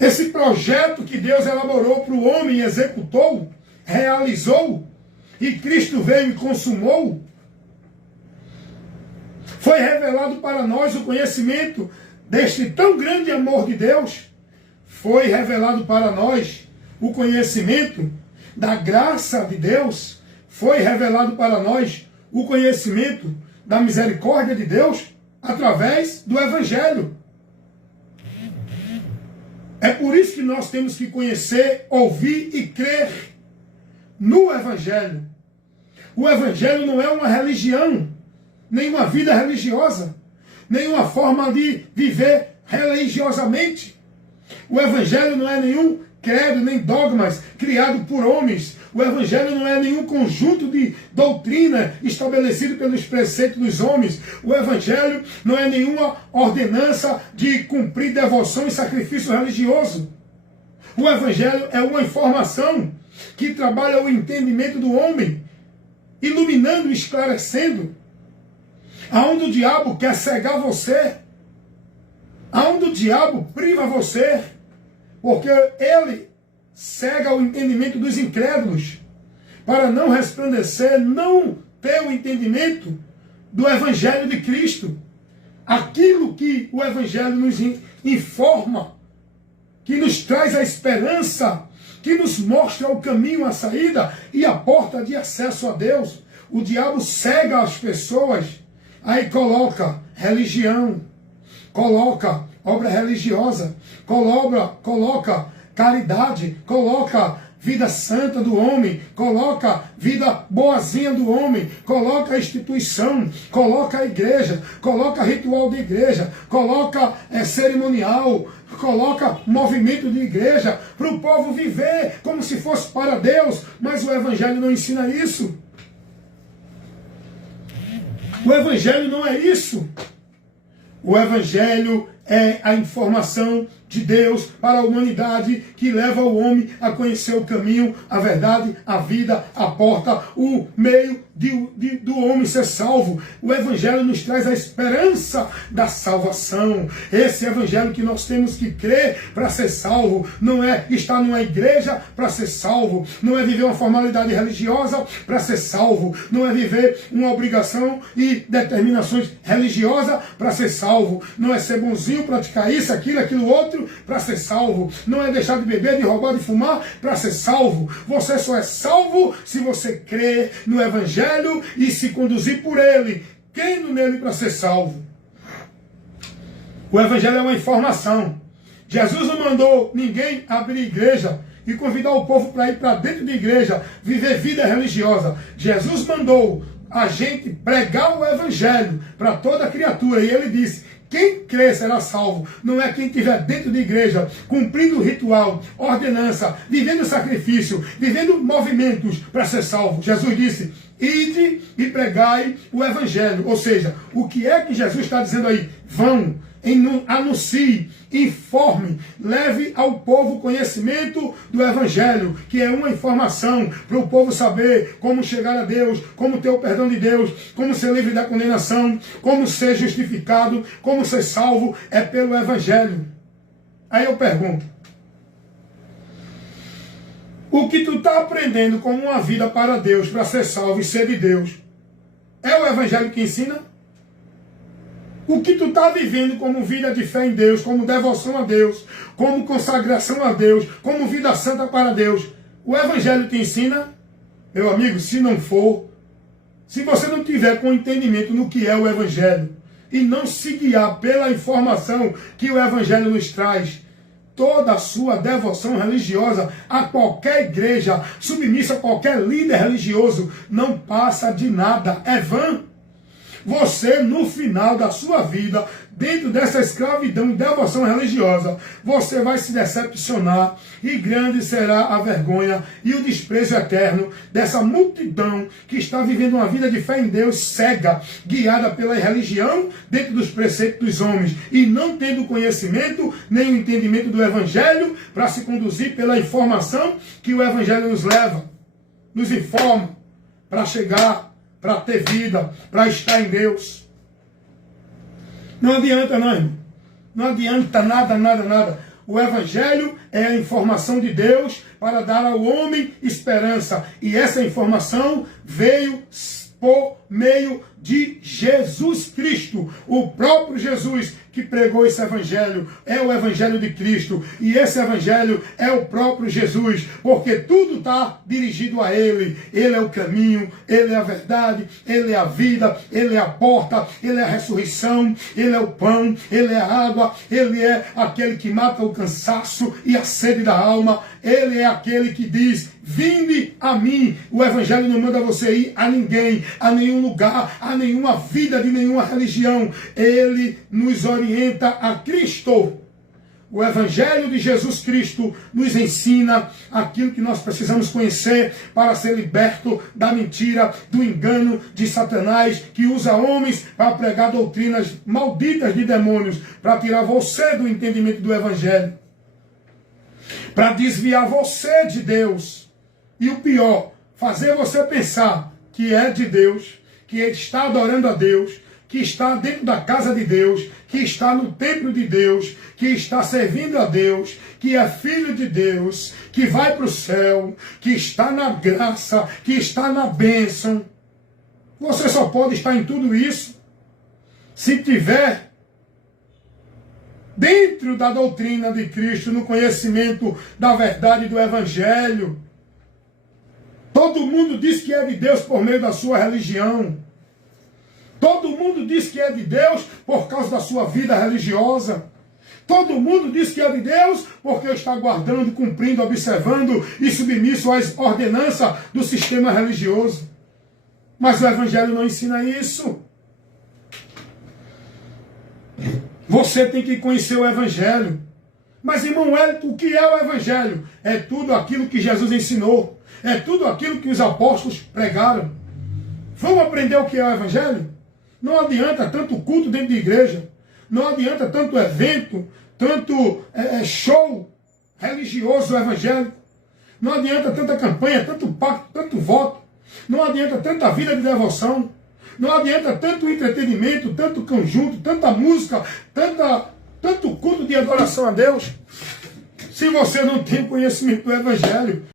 Esse projeto que Deus elaborou para o homem, executou, realizou, e Cristo veio e consumou, foi revelado para nós o conhecimento deste tão grande amor de Deus. Foi revelado para nós o conhecimento da graça de Deus. Foi revelado para nós o conhecimento da misericórdia de Deus através do Evangelho. É por isso que nós temos que conhecer, ouvir e crer no Evangelho. O Evangelho não é uma religião, nem uma vida religiosa, nem uma forma de viver religiosamente. O Evangelho não é nenhum credo, nem dogmas criado por homens. O Evangelho não é nenhum conjunto de doutrina estabelecido pelos preceitos dos homens. O Evangelho não é nenhuma ordenança de cumprir devoção e sacrifício religioso. O Evangelho é uma informação que trabalha o entendimento do homem, iluminando e esclarecendo. Aonde o diabo quer cegar você, aonde o diabo priva você, porque ele cega o entendimento dos incrédulos, para não resplandecer, não ter o entendimento do Evangelho de Cristo. Aquilo que o Evangelho nos informa, que nos traz a esperança, que nos mostra o caminho, a saída e a porta de acesso a Deus. O diabo cega as pessoas, aí coloca religião, coloca obra religiosa, coloca caridade, coloca vida santa do homem, coloca vida boazinha do homem, coloca a instituição, coloca a igreja, coloca ritual de igreja, coloca cerimonial, coloca movimento de igreja, para o povo viver como se fosse para Deus, mas o Evangelho não ensina isso. O Evangelho não é isso. O Evangelho é a informação de Deus para a humanidade, que leva o homem a conhecer o caminho, a verdade, a vida, a porta, o meio do homem ser salvo. O Evangelho nos traz a esperança da salvação. Esse Evangelho que nós temos que crer para ser salvo. Não é estar numa igreja para ser salvo. Não é viver uma formalidade religiosa para ser salvo. Não é viver uma obrigação e determinações religiosas para ser salvo. Não é ser bonzinho, praticar isso, aquilo outro para ser salvo. Não é deixar de beber, de roubar, de fumar para ser salvo. Você só é salvo se você crer no Evangelho e se conduzir por ele, crendo nele para ser salvo. O Evangelho é uma informação. Jesus não mandou ninguém abrir igreja e convidar o povo para ir para dentro da igreja, viver vida religiosa. Jesus mandou a gente pregar o Evangelho para toda criatura, e ele disse: quem crê será salvo. Não é quem estiver dentro da igreja, cumprindo o ritual, ordenança, vivendo sacrifício, vivendo movimentos para ser salvo. Jesus disse: ide e pregai o Evangelho. Ou seja, o que é que Jesus está dizendo aí? Vão, anuncie, informe, leve ao povo conhecimento do Evangelho, que é uma informação para o povo saber como chegar a Deus, como ter o perdão de Deus, como ser livre da condenação, como ser justificado, como ser salvo, é pelo Evangelho. Aí eu pergunto: o que tu está aprendendo como uma vida para Deus, para ser salvo e ser de Deus, é o Evangelho que ensina? O que tu está vivendo como vida de fé em Deus, como devoção a Deus, como consagração a Deus, como vida santa para Deus, o Evangelho te ensina? Meu amigo, se não for, se você não tiver com entendimento no que é o Evangelho, e não se guiar pela informação que o Evangelho nos traz, toda a sua devoção religiosa a qualquer igreja, submissa a qualquer líder religioso, não passa de nada, é vã. Você, no final da sua vida, dentro dessa escravidão e devoção religiosa, você vai se decepcionar, e grande será a vergonha e o desprezo eterno dessa multidão que está vivendo uma vida de fé em Deus cega, guiada pela religião dentro dos preceitos dos homens, e não tendo conhecimento nem o entendimento do Evangelho para se conduzir pela informação que o Evangelho nos leva, nos informa para chegar, para ter vida, para estar em Deus. Não adianta não, irmão. Não adianta nada. O Evangelho é a informação de Deus para dar ao homem esperança. E essa informação veio por meio de Jesus Cristo, o próprio Jesus que pregou esse evangelho, é o evangelho de Cristo, e esse evangelho é o próprio Jesus, porque tudo está dirigido a Ele. Ele é o caminho, Ele é a verdade, Ele é a vida, Ele é a porta, Ele é a ressurreição, Ele é o pão, Ele é a água, Ele é aquele que mata o cansaço e a sede da alma, Ele é aquele que diz: vinde a mim. O evangelho não manda você ir a ninguém, a nenhum lugar, a nenhuma vida de nenhuma religião. Ele nos orienta a Cristo. O evangelho de Jesus Cristo nos ensina aquilo que nós precisamos conhecer para ser liberto da mentira, do engano de Satanás, que usa homens para pregar doutrinas malditas de demônios, para tirar você do entendimento do evangelho, para desviar você de Deus. E o pior, fazer você pensar que é de Deus, que está adorando a Deus, que está dentro da casa de Deus, que está no templo de Deus, que está servindo a Deus, que é filho de Deus, que vai para o céu, que está na graça, que está na bênção. Você só pode estar em tudo isso se tiver dentro da doutrina de Cristo, no conhecimento da verdade do Evangelho. Todo mundo diz que é de Deus por meio da sua religião. Todo mundo diz que é de Deus por causa da sua vida religiosa. Todo mundo diz que é de Deus porque está guardando, cumprindo, observando e submisso às ordenanças do sistema religioso. Mas o Evangelho não ensina isso. Você tem que conhecer o Evangelho. Mas, irmão Hélio, o que é o Evangelho? É tudo aquilo que Jesus ensinou. É tudo aquilo que os apóstolos pregaram. Vamos aprender o que é o Evangelho? Não adianta tanto culto dentro de igreja. Não adianta tanto evento, tanto show religioso evangélico. Não adianta tanta campanha, tanto pacto, tanto voto. Não adianta tanta vida de devoção. Não adianta tanto entretenimento, tanto conjunto, tanta música, tanto culto de adoração a Deus, se você não tem conhecimento do Evangelho.